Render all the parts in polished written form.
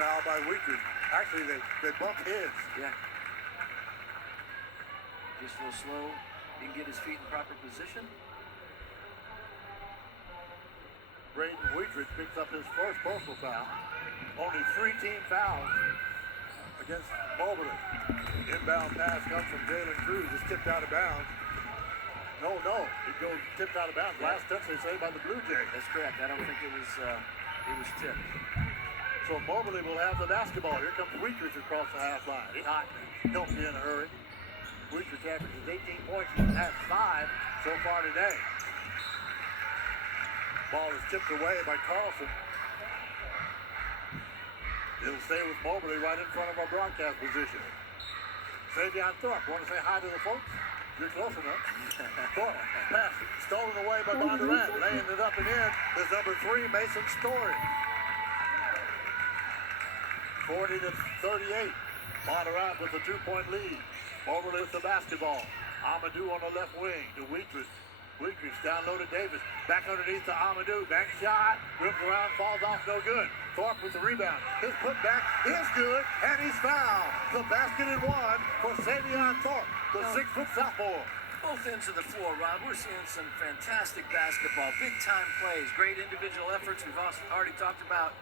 foul by Weekers. Actually, they bumped heads. Yeah. Just real slow. Didn't get his feet in proper position. Braden Weekridge picks up his first personal foul. Only 3 team fouls against Moberly. Inbound pass comes from Jalen Cruz. It's tipped out of bounds. No. It goes tipped out of bounds. Yeah. Last touch they say by the Blue Jays. That's correct. I don't think it was tipped. So Moberly will have the basketball. Here comes Weekridge across the half line. He's hot. Don't be in a hurry. Weekridge averages 18 points. He's had 5 so far today. Ball is tipped away by Carlson. It'll stay with Moberly right in front of our broadcast position. Savion Thorpe, want to say hi to the folks? You're close enough. Thorpe, pass stolen away by Bondu. Laying it up and in is number 3, Mason Story. 40-38. Bondurant with a 2-point lead. Moberly with the basketball. Amadou on the left wing to Weekridge. Weekridge down low to Davis. Back underneath to Amadou. Bank shot. Ripped around. Falls off. No good. Thorpe with the rebound. His putback is good. And he's fouled. The basket and 1 for Savion Thorpe, the 6-foot sophomore. Both ends of the floor, Rod. We're seeing some fantastic basketball. Big-time plays. Great individual efforts. We've also already talked about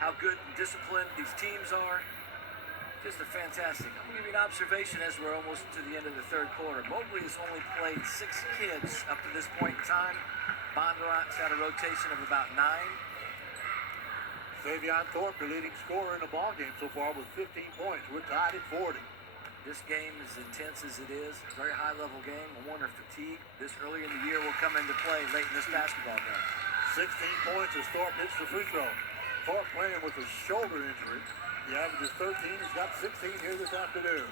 how good and disciplined these teams are. Just a fantastic. I'm going to give you an observation as we're almost to the end of the third quarter. Moberly has only played 6 kids up to this point in time. Bondurant's got a rotation of about 9. Savion Thorpe, the leading scorer in the ballgame so far with 15 points. We're tied at 40. This game is intense as it is. Very high-level game. I wonder if fatigue this early in the year will come into play late in this basketball game. 16 points as Thorpe hits the free throw. Thorpe playing with a shoulder injury. He averages 13. He's got 16 here this afternoon.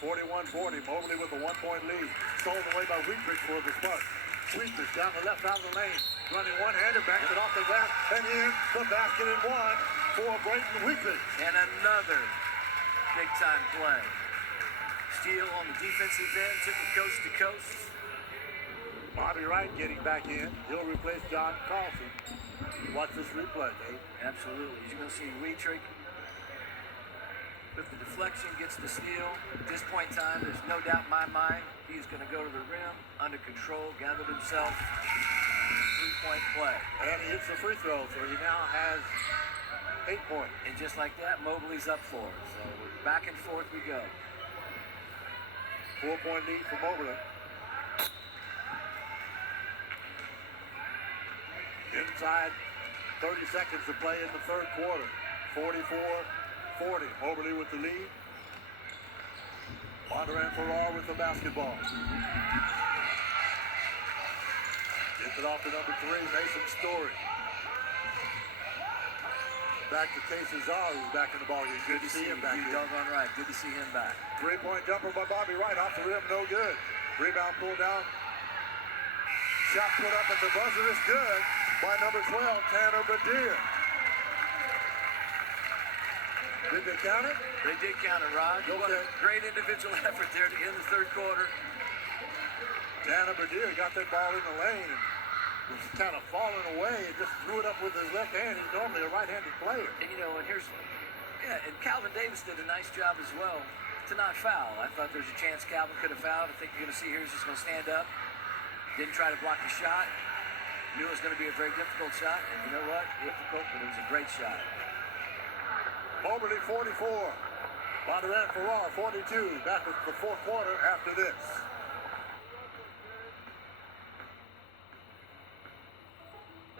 41-40. Moberly with a 1-point lead. Stolen away by Weekridge for the Sparks. Weekridge down the left side of the lane. Running one-handed, backs it off the glass, and in the basket and 1 for Braden Weekridge. And another big-time play. Steele on the defensive end, took it coast to coast. Bobby Wright getting back in. He'll replace John Carlson. Watch this replay, Dave. Absolutely. You're going to see Weekridge with the deflection, gets the steal. At this point in time, there's no doubt in my mind he's going to go to the rim, under control, gathered himself. 3-point play. And he hits the free throw, so he now has 8 points. And just like that, Moberly's up 4. So back and forth we go. 4-point lead for Moberly. Inside 30 seconds to play in the third quarter. 44-40. Moberly with the lead. Bondurant Farrar with the basketball. Gets it off to number 3, Mason Story. Back to Casey Czar, who's back in the ballgame. Good to see him back here. Doggone right. Good to see him back. 3-point jumper by Bobby Wright off the rim, no good. Rebound pulled down. Shot put up at the buzzer is good by number 12, Tanner Badir. Did they count it? They did count it, Rod. Okay. What a great individual effort there to end the third quarter. Tanner Badir got that ball in the lane and was kind of falling away and just threw it up with his left hand. He's normally a right-handed player. And and Calvin Davis did a nice job as well to not foul. I thought there was a chance Calvin could have fouled. I think you're going to see here he's just going to stand up. Didn't try to block the shot. Knew it was going to be a very difficult shot. And you know what? Difficult, but it was a great shot. Moberly 44. Bondurant Farrar 42. Back with the fourth quarter after this.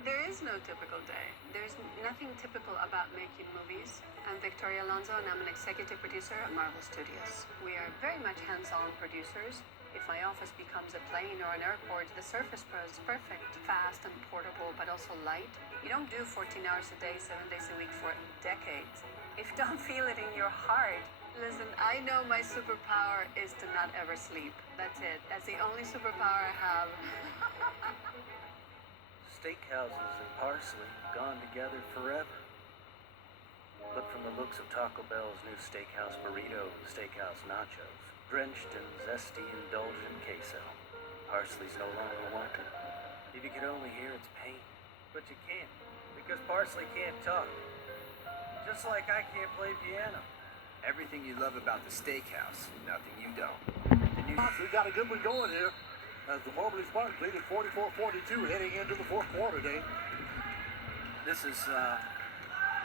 There is no typical day. There's nothing typical about making movies. I'm Victoria Alonso and I'm an executive producer at Marvel Studios. We are very much hands-on producers. If my office becomes a plane or an airport, the Surface Pro is perfect, fast and portable, but also light. You don't do 14 hours a day, 7 days a week for decades. If you don't feel it in your heart, listen, I know my superpower is to not ever sleep. That's it. That's the only superpower I have. Steakhouses and parsley gone together forever. Look from the looks of Taco Bell's new steakhouse burrito and steakhouse nachos, drenched in zesty, indulgent queso. Parsley's no longer wanted. If you could only hear its pain. But you can't, because parsley can't talk. Just Just like I can't play piano. Everything you love about the steakhouse, nothing you don't. We got a good one going here as the Moberly Spartans lead at 44-42 heading into the fourth quarter, Dave. This is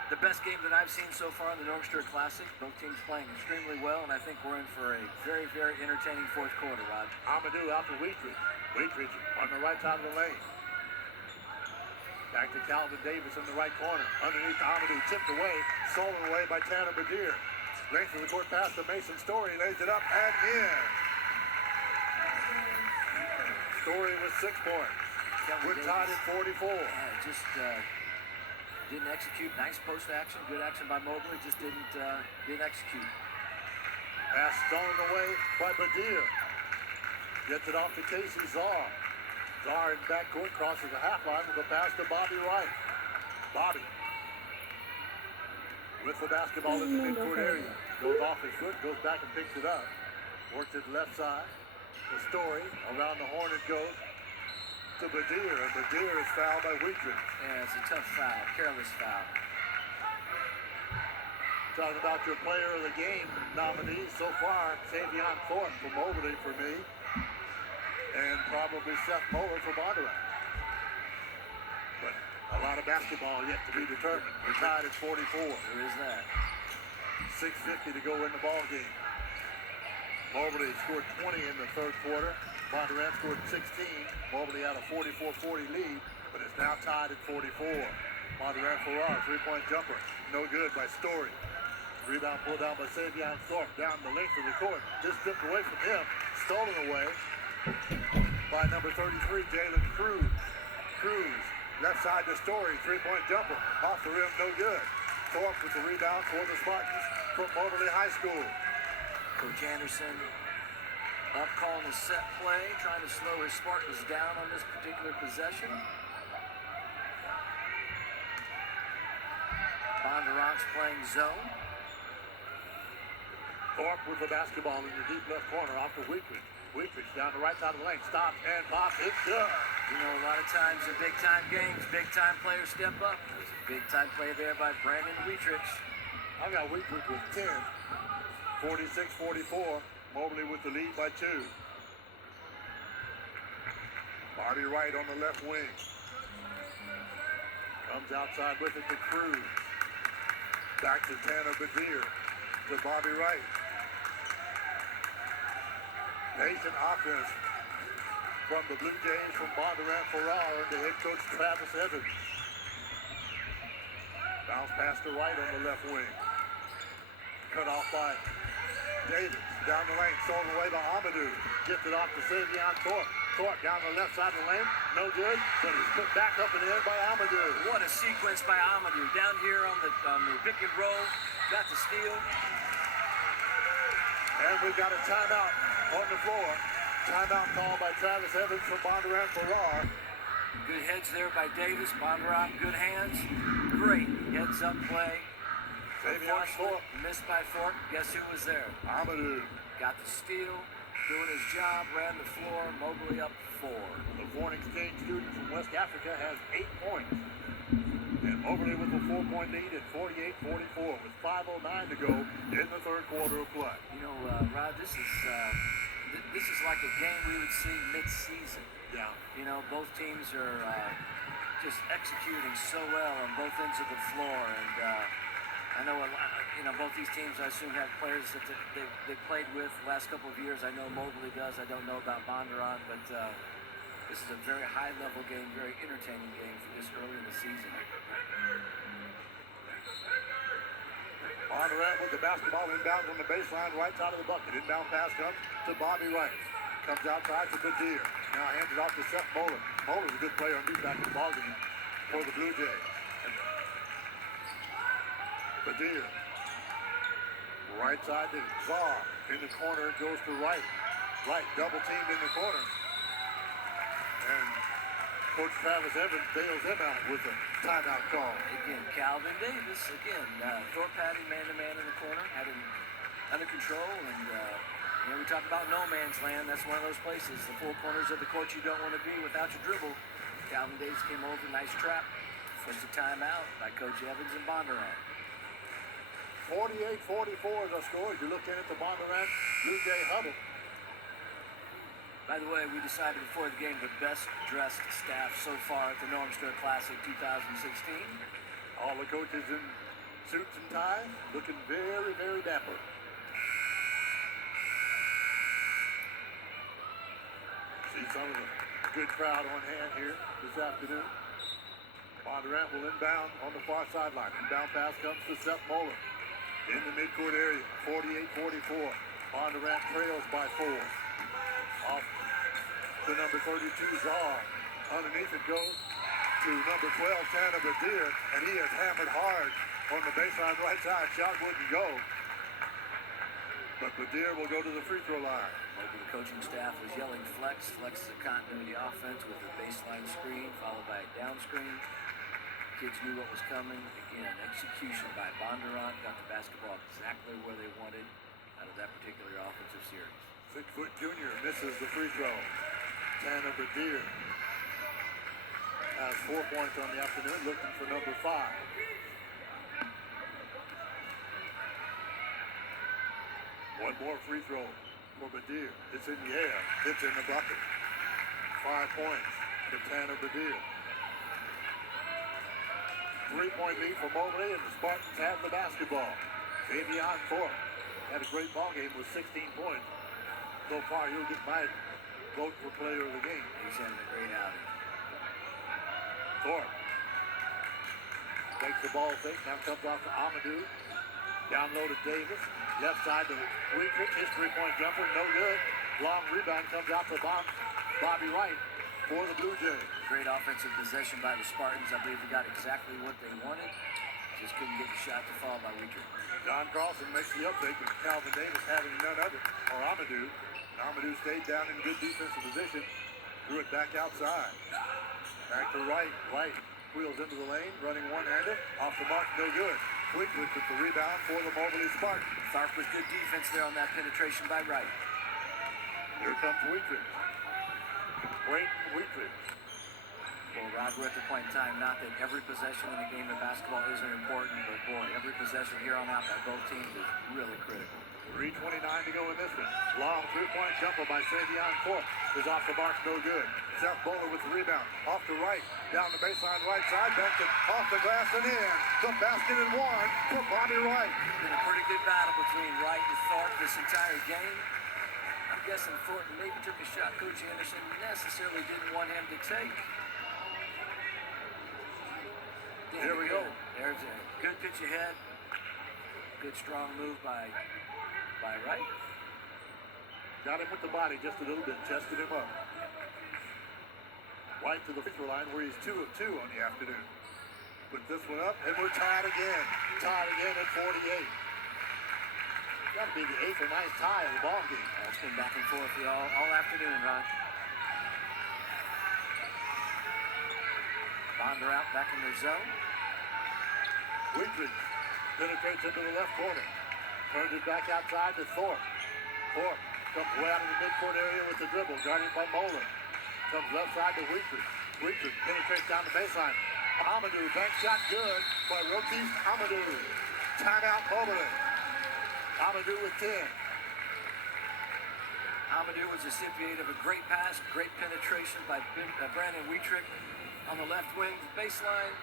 the best game that I've seen so far in the Northern Star Classic. Both teams playing extremely well, and I think we're in for a very, very entertaining fourth quarter, Rod. Amadou out to Wheatridge. Wheatridge on the right side of the lane. Back to Calvin Davis in the right corner. Underneath Amadou, tipped away, stolen away by Tanner Badier. Length of the court pass to Mason Story, lays it up and in. Story with 6 points. We're tied at 44. Just didn't execute. Nice post action, good action by Mobley. Just didn't execute. Pass stolen away by Badier. Gets it off to Casey Czar. Czar in backcourt, crosses the half line with a pass to Bobby Wright. Bobby with the basketball in the midcourt area. Goes off his foot, goes back and picks it up. Works it left side. The Story. Around the horn it goes to Badier. And Badier is fouled by Wheatridge. Yeah, it's a tough foul. Careless foul. Talking about your player of the game nominees so far, Savion Thornton from Moberly for me. And probably Seth Moeller for Bondu. But a lot of basketball yet to be determined. We're tied at 44. There is that. 6:50 to go in the ball game. Moberly scored 20 in the third quarter. Bondurant scored 16. Moberly had a 44-40 lead, but it's now tied at 44. Bondurant Farrar, three-point jumper. No good by Story. Rebound pulled down by Savion Thorpe. Down the length of the court. Just stripped away from him. Stolen away by number 33, Jalen Cruz. Cruz, left side to Story, three-point jumper. Off the rim, no good. Thorpe with the rebound for the Spartans from Moberly High School. Coach Anderson up calling a set play, trying to slow his Spartans down on this particular possession. Bondurant's playing zone. Thorpe with the basketball in the deep left corner off to Wheatridge. Wheatridge down the right side of the lane. Stops and pops. It's good. You know, a lot of times in big-time games, big-time players step up. There's a big-time play there by Brandon Wheatridge. I got Wheatridge with 10. 46-44. Moberly with the lead by 2. Bobby Wright on the left wing. Comes outside with it to Cruz. Back to Tanner Badier. To Bobby Wright. Nation offense from the Blue Jays from Bondurant Farrar to head coach Travis Evans. Bounce pass to Wright on the left wing. Cut off by Davis. Down the lane, stolen away by Amadou. Gets it off to Savion Thorpe. Thorpe down the left side of the lane. No good, but it's put back up and in by Amadou. What a sequence by Amadou. Down here on the pick and roll. Got the steal. And we've got a timeout on the floor. Timeout called by Travis Evans from Bondurant Farrar. Good heads there by Davis. Bondurant, good hands. Great heads-up play. Savion Thorpe. Missed by Thorpe. Guess who was there? Amadou. Got the steal. Doing his job. Ran the floor. Moberly up 4. The foreign exchange student from West Africa has 8 points. And Moberly with a 4-point lead at 48-44 with 5:09 to go in the third quarter of play. You know, Rod, this is like a game we would see mid-season. Yeah. You know, both teams are just executing so well on both ends of the floor, and I know both these teams, I assume, have players that they played with the last couple of years. I know Moberly does. I don't know about Bondurant, but this is a very high-level game, very entertaining game for this early in the season. Bondurant with the basketball inbound on the baseline, right side of the bucket. Inbound pass comes to Bobby Wright. Comes outside to Badier. Now hands it off to Seth Moeller. Moeller's a good player on back in the ballgame for the Blue Jays. Badier. Right side to Czar. In the corner, it goes to Wright. Wright double teamed in the corner. And Coach Travis Evans bails him out with a timeout call. Again, Calvin Davis. Again, Thorpe had him man-to-man in the corner. Had him under control. And, we talk about no man's land. That's one of those places. The four corners of the court you don't want to be without your dribble. Calvin Davis came over. Nice trap. Forced a timeout by Coach Evans and Bondurant. 48-44 is our score as you're looking at the Bondurant Blue Jay huddle. By the way, we decided before the game the best dressed staff so far at the Norm Stewart Classic 2016. All the coaches in suits and ties, looking very, very dapper. See some of the good crowd on hand here this afternoon. Bondurant will inbound on the far sideline. Inbound pass comes to Seth Moeller in the midcourt area. 48-44. Bondurant trails by 4. Off to number 32, Czar. Underneath it goes to number 12, Tanner Badir, and he is hammered hard on the baseline right side. Shot wouldn't go. But Badir will go to the free throw line. The coaching staff was yelling flex. Flex is a continuity offense with a baseline screen followed by a down screen. Kids knew what was coming. Again, execution by Bondurant got the basketball exactly where they wanted out of that particular offensive series. 6-foot junior misses the free throw. Tanner Badir has 4 points on the afternoon, looking for number 5. One more free throw for Badir. It's in the air. It's in the bucket. 5 points for Tanner Badir. 3-point lead for Mobley, and the Spartans have the basketball. Davion Thorpe had a great ball game with 16 points. So far, he'll get my vote for player of the game. He's having a great outing. Thorpe takes the ball fake. Now comes off to Amadou. Down low to Davis. Left side to Weakrich. His 3-point jumper, no good. Long rebound comes out to Bobby Wright for the Blue Jays. Great offensive possession by the Spartans. I believe they got exactly what they wanted. Just couldn't get the shot to fall by Weakrich. John Carlson makes the uptake with Calvin Davis having none of it, or Amadou. And Amadou stayed down in good defensive position. Threw it back outside. Back to Wright. Wright wheels into the lane, running one-handed. Off the mark, no good. Weakrich with the rebound for the Mobley Spartans. Tharp with good defense there on that penetration by Wright. Here comes Weakrich. Brayton Weakrich. Well, Rod, we're at the point in time, not that every possession in a game of basketball isn't important, but boy, every possession here on out by both teams is really critical. 3:29 to go in this one. Long 3-point jumper by Savion Thorpe is off the mark, no good. Seth Bowler with the rebound. Off to right, down the baseline right side, back to off the glass and in. The basket and one for Bobby Wright. Been a pretty good battle between Wright and Thorpe this entire game. I'm guessing Thornton maybe took a shot Coach Anderson necessarily didn't want him to take. Here we go. There's a good pitch ahead. Good strong move by Wright. Got him with the body just a little bit, chested him up. White to the free throw line where he's 2 of 2 on the afternoon. Put this one up, and we're tied again. Tied again at 48. Got to be the 8th or 9th tie of the ball game. It's been back and forth all afternoon, Ron. Bondurant back in their zone. Weakrich penetrates into the left corner. Turns it back outside to Thorpe. Thorpe comes way out of the midcourt area with the dribble, guarded by Moeller. Comes left side to Weakrich. Weakrich penetrates down the baseline. Amadou, bank shot good by Roquise Amadou. Timeout Mobley. Amadou with 10. Amadou was recipient of a great pass, great penetration by Brandon Weakrich on the left wing baseline.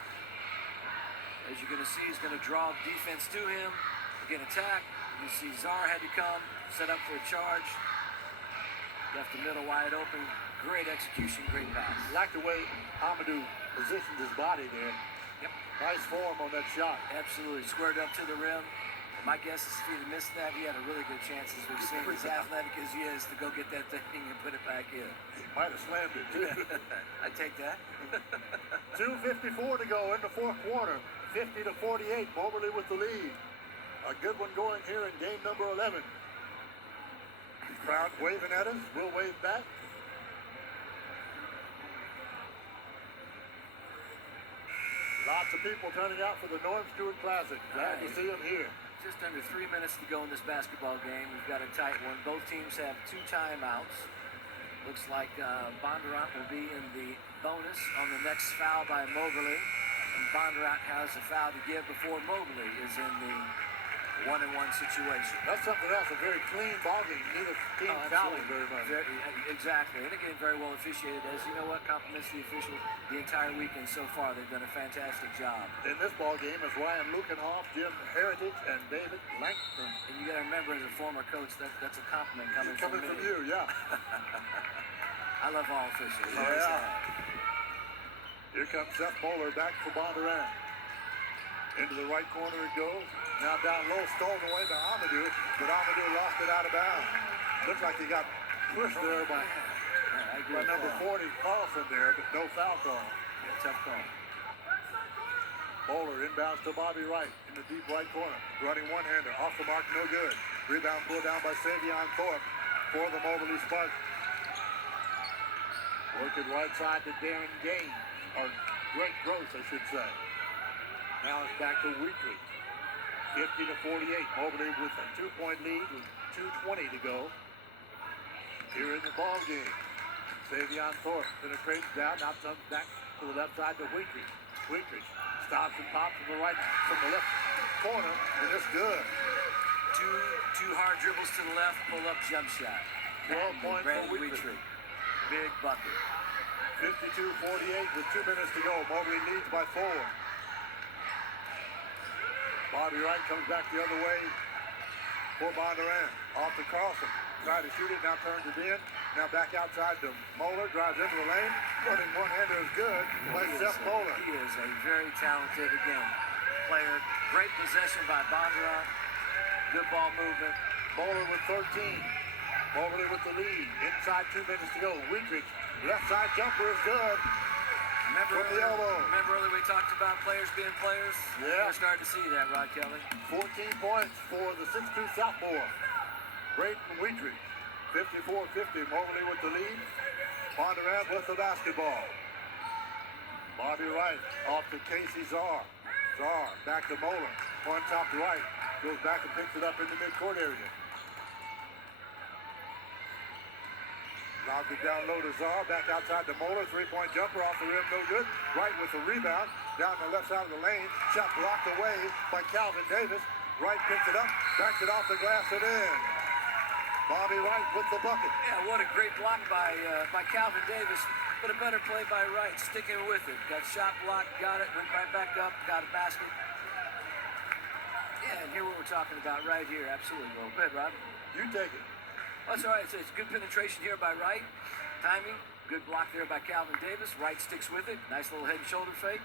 As you're going to see, he's going to draw defense to him. Again, attack. You see Czar had to come, set up for a charge. Left the middle wide open. Great execution, great pass. Like the way Amadou positioned his body there. Yep. Nice form on that shot. Absolutely. Squared up to the rim. And my guess is if he'd have missed that, he had a really good chance, as we've seen, as athletic as he is, to go get that thing and put it back in. He might have slammed it, too. I'd take that. 2:54 to go in the fourth quarter. 50-48. Moberly with the lead. A good one going here in game number 11. Crowd waving at us. We'll wave back. Lots of people turning out for the Norm Stewart Classic. Glad to see them here. Just under 3 minutes to go in this basketball game. We've got a tight one. Both teams have 2 timeouts. Looks like Bondurant will be in the bonus on the next foul by Moberly. And Bondurant has a foul to give before Moberly is in the 1-1 situation. That's something else, a very clean ball game. Neither team fouling very much. Exactly. And again, very well officiated. As you know what, compliments the officials the entire weekend so far. They've done a fantastic job. In this ball game is Ryan Lukenhoff, Jim Heritage, and David Langton. And you got to remember, as a former coach, that's a compliment coming Coming from from you, yeah. I love all officials. Yeah. Here comes Seth Moeller back for Bondu. Into the right corner it goes. Now down low, stolen away by Amadou, but Amadou lost it out of bounds. Looks like he got pushed there by number 40 Carlson there, but no foul call. Yeah, tough call. Moeller inbounds to Bobby Wright in the deep right corner. Running one-hander, off the mark, no good. Rebound pulled down by Savion Thorpe for the Moberly Sparks. Working right side to Darren Gaines, or Greg Gross, I should say. Now it's back to Wheatley. 50-48. Moberly with a 2-point lead with 2:20 to go. Here in the ball game. Savion Thorpe penetrates down, now comes back to the left side to Wheatley. Wheatley stops and pops from the left corner, and it's good. Two hard dribbles to the left, pull up jump shot. 12 points for Wheatley. Big bucket. 52-48 with 2 minutes to go. Moberly leads by 4. Bobby Wright comes back the other way for Bonduran. Off to Carlson. Tried to shoot it, now turns it in. Now back outside to Moeller, drives into the lane. Running one-hander is good by Seth Moeller. He is a very talented, again, player. Great possession by Bonduran. Good ball movement. Moeller with 13. Moberly with the lead. Inside 2 minutes to go. Wheatrich, left side jumper is good. Remember From the elbow. earlier we talked about players being players? Yeah. We're starting to see that, Rod Kelly. 14 points for the 6'2 sophomore. Great from Wheatrich. 54-50. Moberly with the lead. Bonduran with the basketball. Bobby Wright off to Casey Czar. Czar back to Moeller. One top to right. Goes back and picks it up in the midcourt area. Knocks it down low to Czar. Back outside to Moeller. 3-point jumper off the rim. No good. Wright with the rebound. Down the left side of the lane. Shot blocked away by Calvin Davis. Wright picks it up. Backs it off the glass and in. Bobby Wright with the bucket. Yeah, what a great block by Calvin Davis. But a better play by Wright, sticking with it. Got shot blocked, got it, went right back up, got a basket. Yeah, and here what we're talking about right here. Absolutely. Go ahead, Rob. You take it. That's all right. It's good penetration here by Wright. Timing. Good block there by Calvin Davis. Wright sticks with it. Nice little head and shoulder fake.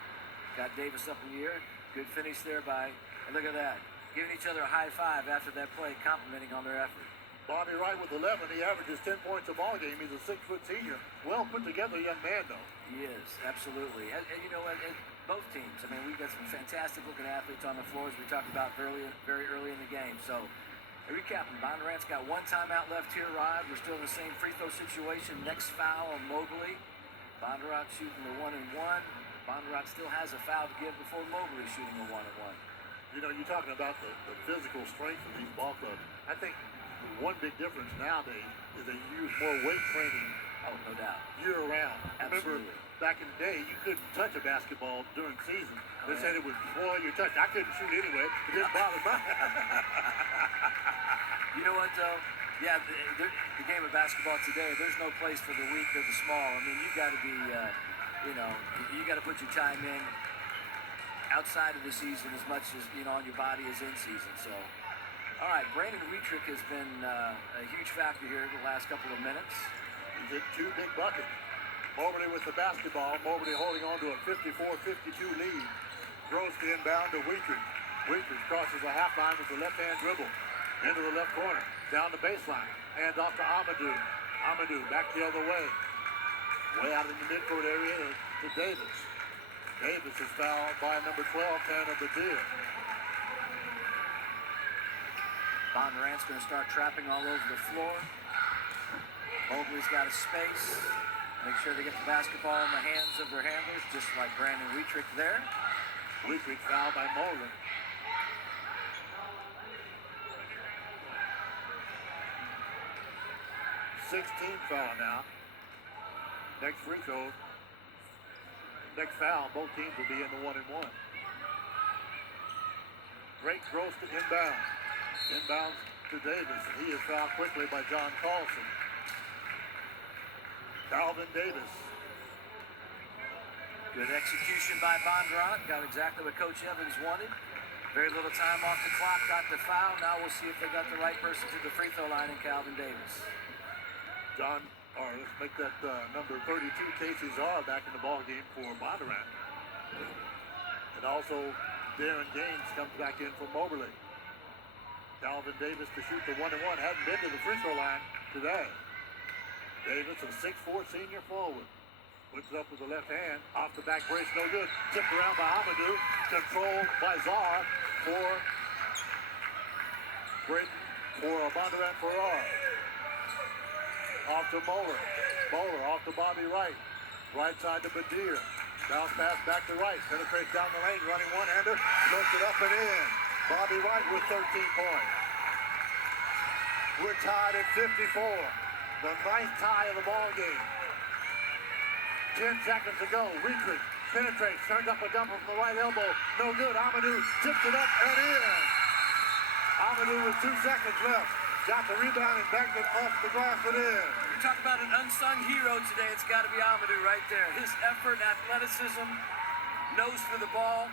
Got Davis up in the air. Good finish there by, and look at that. Giving each other a high five after that play, complimenting on their effort. Bobby Wright with 11. He averages 10 points a ball game. He's a 6-foot senior. Well put together young man, though. He is, absolutely. And you know what? Both teams. I mean, we've got some fantastic looking athletes on the floor, as we talked about very early in the game. So, recapping, Bonduran's got one timeout left here, Rod. We're still in the same free throw situation. Next foul on Moberly. Bonduran shooting the 1-1. Bonduran still has a foul to give before Moberly shooting a 1-1. You know, you're talking about the physical strength of these ball clubs. I think the one big difference nowadays is they use more weight training. Oh, no doubt. Year-round. Absolutely. Remember, back in the day, you couldn't touch a basketball during season. They said it would spoil your touch. I couldn't shoot anyway. It didn't bother me. You know what, though? Yeah, the game of basketball today, there's no place for the weak or the small. I mean, you got to be, you got to put your time in outside of the season as much as, on your body as in season. So, all right, Brandon Wheatrick has been a huge factor here the last couple of minutes. He's hit 2 big buckets. Moberly with the basketball. Moberly holding on to a 54-52 lead. Throws the inbound to Wheatrick. Wheatrick crosses the half line with the left-hand dribble. Into the left corner. Down the baseline. Hands off to Amadou. Amadou back the other way. Way out in the midcourt area to Davis. Davis is fouled by number 12, Tanner Badil. Bonduran's going to start trapping all over the floor. Mobley's got a space. Make sure they get the basketball in the hands of their handlers, just like Brandon Wheatrick there. Wheatrick fouled by Moeller. 16th foul now. Next free throw. Next foul, both teams will be in the 1-and-1. Drake Gross to inbound. Inbounds to Davis, and he is fouled quickly by John Carlson. Calvin Davis. Good execution by Bondurant. Got exactly what Coach Evans wanted. Very little time off the clock. Got the foul. Now we'll see if they got the right person to the free throw line in Calvin Davis. Let's make that number 32, Casey Czar, back in the ball game for Bondurant. And also, Darren Gaines comes back in for Moberly. Calvin Davis to shoot the 1-1. Hadn't been to the free throw line today. Davis, a 6'4" senior forward. Puts it up with the left hand. Off the back brace, no good. Tipped around by Amadou. Controlled by Czar for Brayton for Bondurant Farrar. Off to Moeller. Moeller off to Bobby Wright. Right side to Badir. Bounce pass back to Wright. Penetrates down the lane. Running one-hander. Looks it up and in. Bobby Wright with 13 points. We're tied at 54. The ninth tie of the ball game. 10 seconds to go. Weekly penetrates. Turns up a dumper from the right elbow. No good. Amadou tips it up and in. Amadou with 2 seconds left. Got the rebound and backed it off the glass and in. You talk about an unsung hero today. It's got to be Amadou right there. His effort, athleticism, nose for the ball.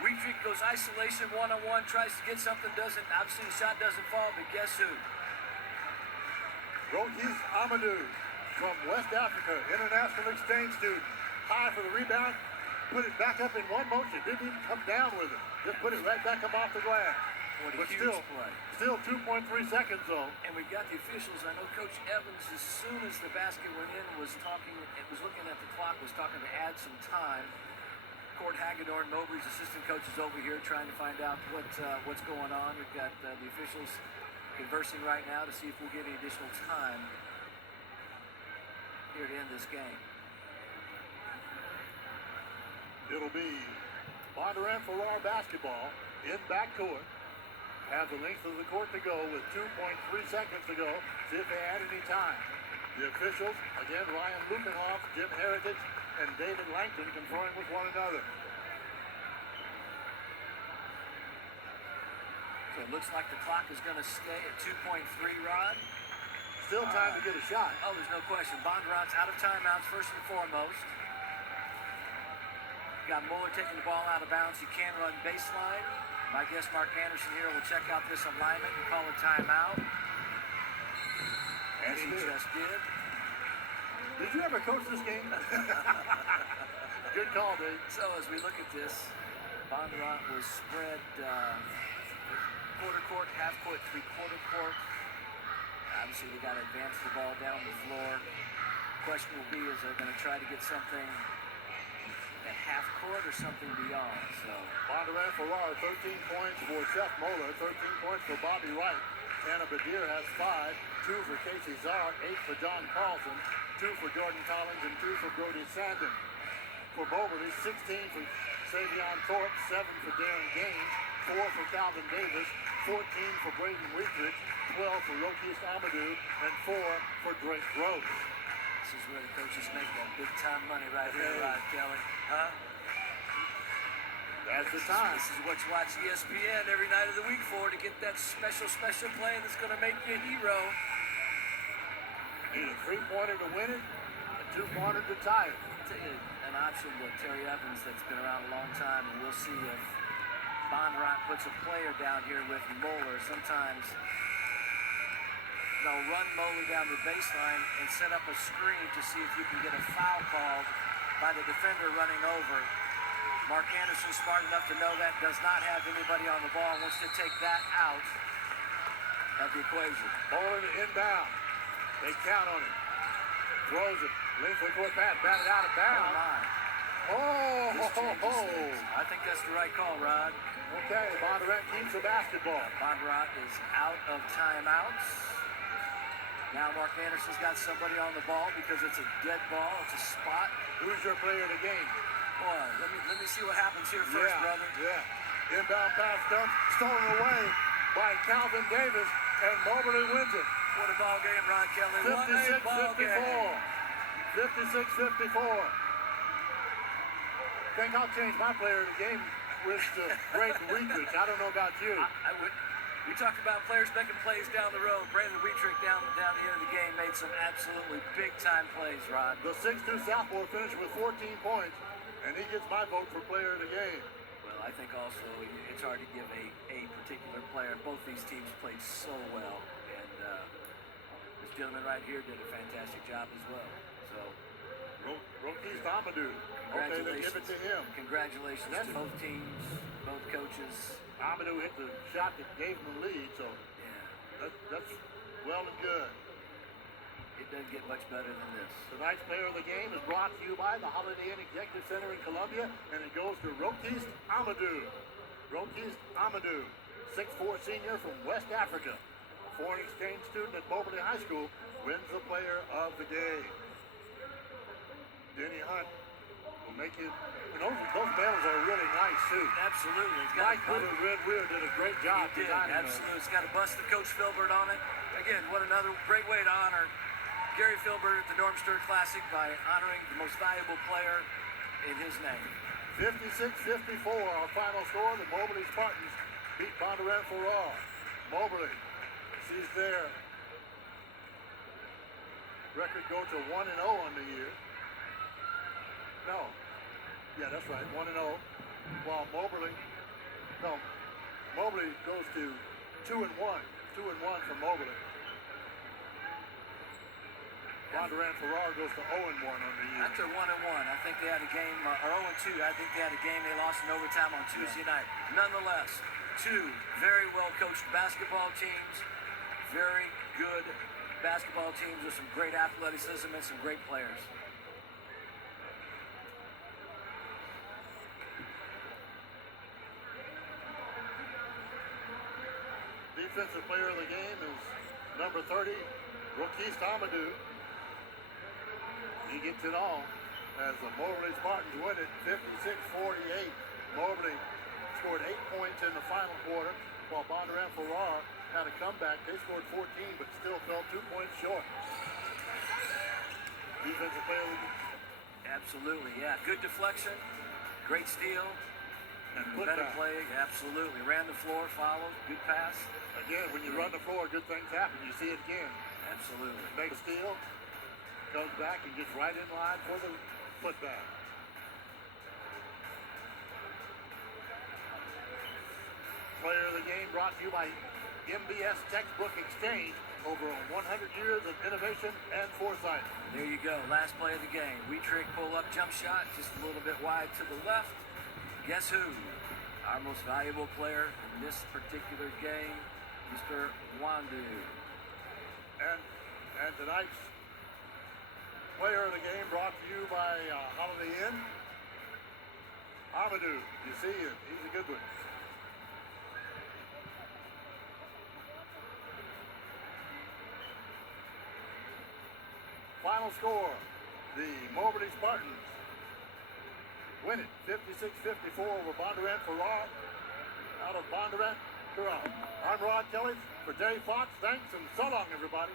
Weidrich goes isolation, one-on-one, tries to get something, doesn't. Obviously, the shot doesn't fall, but guess who? Rokis Amadou from West Africa, international exchange student. High for the rebound, put it back up in one motion. Didn't even come down with it. Just put it right back up off the glass. What a But huge play. Still 2.3 seconds though. And we've got the officials. I know Coach Evans, as soon as the basket went in, was looking at the clock, was talking to add some time. Cord Hagedorn, Mobley's assistant coach, is over here trying to find out what's going on. We've got the officials conversing right now to see if we'll get any additional time here to end this game. It'll be Bondurant Farrar basketball in backcourt. Have the length of the court to go with 2.3 seconds to go. See if they add any time. The officials, again, Ryan Lukenoff, Jim Heritage, and David Langton conferring with one another. So it looks like the clock is going to stay at 2.3, Rod. Still time to get a shot. Oh, there's no question. Bondurant's out of timeouts first and foremost. Got Mueller taking the ball out of bounds. He can run baseline. My guest Mark Anderson here will check out this alignment and call a timeout. And he just did. Did you ever coach this game? Good call, Dave. So as we look at this, Bondurant was spread quarter court, half court, three-quarter court. Obviously, they got to advance the ball down the floor. Question will be, is they're going to try to get something at half court or something beyond? So Bondurant Farrar, 13 points for Seth Moeller, 13 points for Bobby Wright. Anna Badir has 5, 2 for Casey Czar, 8 for John Carlson, 2 for Jordan Collins, and 2 for Brody Sandin. For Moberly, 16 for Savion Thorpe, 7 for Darren Gaines, 4 for Calvin Davis, 14 for Braden Weidrich, 12 for Rokis Amadou, and 4 for Drake Gross. this is where the coaches make that big time money right here, Rod Kelly. Huh? That's the time. This is what you watch ESPN every night of the week for, to get that special play that's going to make you a hero. Need a three-pointer to win it, a two-pointer to tie it. I'll tell you an option with Terry Evans that's been around a long time, and we'll see if Bondurant puts a player down here with Moeller. Sometimes they'll run Moeller down the baseline and set up a screen to see if you can get a foul called by the defender running over. Mark Anderson, smart enough to know that, does not have anybody on the ball, wants to take that out of the equation. Moeller to inbound. They count on it. Throws it. Length of the court pass. Batted out of bounds. This changes Oh, things. I think that's the right call, Rod. Okay, Bondurant keeps the basketball. Bondurant is out of timeouts. Now Mark Anderson's got somebody on the ball because it's a dead ball. It's a spot. Who's your player of the game? Boy, let me see what happens here first, brother. Yeah. Inbound pass dumped, stolen away by Calvin Davis, and Moberly wins it. What a ball game, Ron Kelly. What a ball 56-54. game. 56-54. Think I'll change my player of the game with Braden Weidrich. I don't know about you. I would. You talk about players making plays down the road. Brandon Wietrich down the end of the game made some absolutely big-time plays, Rod. The 6'2 sophomore finished with 14 points, and he gets my vote for player of the game. Well, I think also it's hard to give a particular player. Both these teams played so well, and this gentleman right here did a fantastic job as well. So, Rookie Amadou. Okay, they give it to him. Congratulations to both teams, both coaches. Amadou hit the shot that gave him the lead, so Yeah, that's well and good. it doesn't get much better than this. Tonight's player of the game is brought to you by the Holiday Inn Executive Center in Columbia, and it goes to Rokist Amadou. Rokist Amadou, 6'4 senior from West Africa, a foreign exchange student at Moberly High School, wins the player of the game. Denny Hunt will make it. And those bells are really nice too. Absolutely. It's got Mike Wheeler, Red Weir did a great job. He did, designing those. absolutely. It's got a bust of Coach Filbert on it. Again, what another great way to honor Gary Filbert at the Norm Sturr Classic by honoring the most valuable player in his name. 56-54, our final score. The Moberly Spartans beat Bondurant Farrar. Moberly, she's there. Record go to 1-0 on the year. No. Yeah, that's right, 1-0. While Moberly goes to 2-1. 2-1 for Moberly. Bondurant Farrar goes to 0-1 on the year. That's a 1-1. I think they had a game, or 0-2. I think they had a game they lost in overtime on Tuesday night. Nonetheless, two very well coached basketball teams, very good basketball teams with some great athleticism and some great players. Defensive player of the game is number 30, Rokist Amadou. He gets it all as the Moberly Spartans win it 56-48. Moberly scored 8 points in the final quarter, while Bondurant Farrar had a comeback. They scored 14, but still fell 2 points short. Defensive player of the game. Absolutely, yeah. Good deflection, great steal, And better putback. play. Absolutely. Ran the floor, followed, good pass. Again, when you run the floor, good things happen. You see it again. Absolutely. Big steal, comes back and gets right in line for the putback. Player of the game brought to you by MBS Textbook Exchange. Over 100 years of innovation and foresight. There you go. Last play of the game. Wietrich pull-up jump shot, just a little bit wide to the left. Guess who? Our most valuable player in this particular game, Mr. Bondu. And tonight's player of the game brought to you by Holiday Inn. Amadou, you see him. He's a good one. Final score, the Moberly Spartans win it 56-54 over Bondurant Farrar out of Bondurant, Farrar. I'm Rod Kelly for Dave Fox. Thanks and so long, everybody.